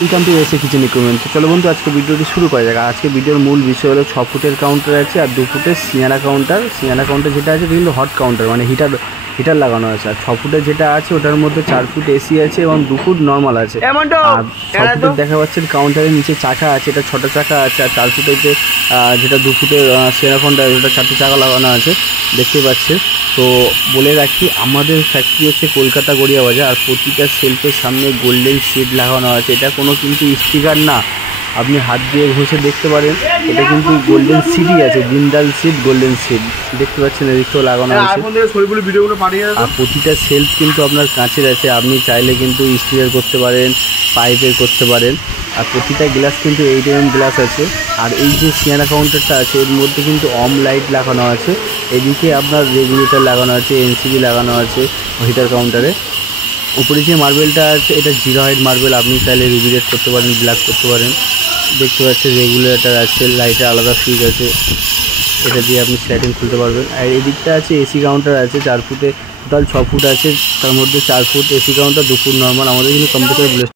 Welcome to এসে kitchen equipment. চলো বন্ধু, আজকে ভিডিওটি শুরু করা যাক। আজকে ভিডিওর মূল বিষয় হলো 6 ফুটের কাউন্টার আছে আর 2 ফুটের সিয়ানা কাউন্টার। সিয়ানা কাউন্টার যেটা আছে কিন্তু হট কাউন্টার, মানে হিটার লাগানো আছে। আর 6 ফুটের যেটা আছে ওটার মধ্যে 4 ফুট এসি আছে এবং 2 ফুট নর্মাল আছে। আর 6 ফুটের দেখা পাচ্ছেন কাউন্টারের নিচে চাকা আছে, এটা ছোটো চাকা আছে। আর 4 ফুটের যেটা 2 ফুটের সিয়ানা কাউন্টার ওটা 4টে চাকা লাগানো আছে, দেখতে পাচ্ছেন। তো বলে রাখি, আমাদের ফ্যাক্টরি হচ্ছে কলকাতা গড়িয়া বাজার। আর প্রতিটা সেলফের সামনে গোল্ডেন সিড লাগানো আছে। এটা কোনো কিন্তু স্টিকার না, আপনি হাত দিয়ে ঘষে দেখতে পারেন। এটা কিন্তু গোল্ডেন সিডই আছে, জিন্দাল সিড, গোল্ডেন সিড দেখতে পাচ্ছেন, এদিকেও লাগানো আছে। আর প্রতিটা সেলফ কিন্তু আপনার কাঁচের আছে, আপনি চাইলে কিন্তু স্টিলের করতে পারেন, পাইপের করতে পারেন। আর প্রতিটা গ্লাস কিন্তু 8 mm গ্লাস আছে। আর এই যে সিয়ানা কাউন্টারটা আছে এর মধ্যে কিন্তু লাইট লাগানো আছে। এদিকে আপনার রেগুলেটর লাগানো আছে, এনসিবি লাগানো আছে হিটার কাউন্টারে। উপরে যে মার্বেলটা আছে এটা 0 হাইট মার্বেল, আপনি চাইলে রিভিলেট করতে পারেন, ব্ল্যাক করতে পারেন। দেখতে পাচ্ছেন রেগুলেটর আছে, লাইটের আলাদা সুইচ আছে, এটা দিয়ে আপনি স্লাইডিং খুলতে পারবেন। আর এই দিকটা আছে এসি কাউন্টার আছে 4 ফুটে, টোটাল 6 ফুট আছে, তার মধ্যে 4 foot AC counter, 2 foot normal. আমাদের কিন্তু কম্পিউটার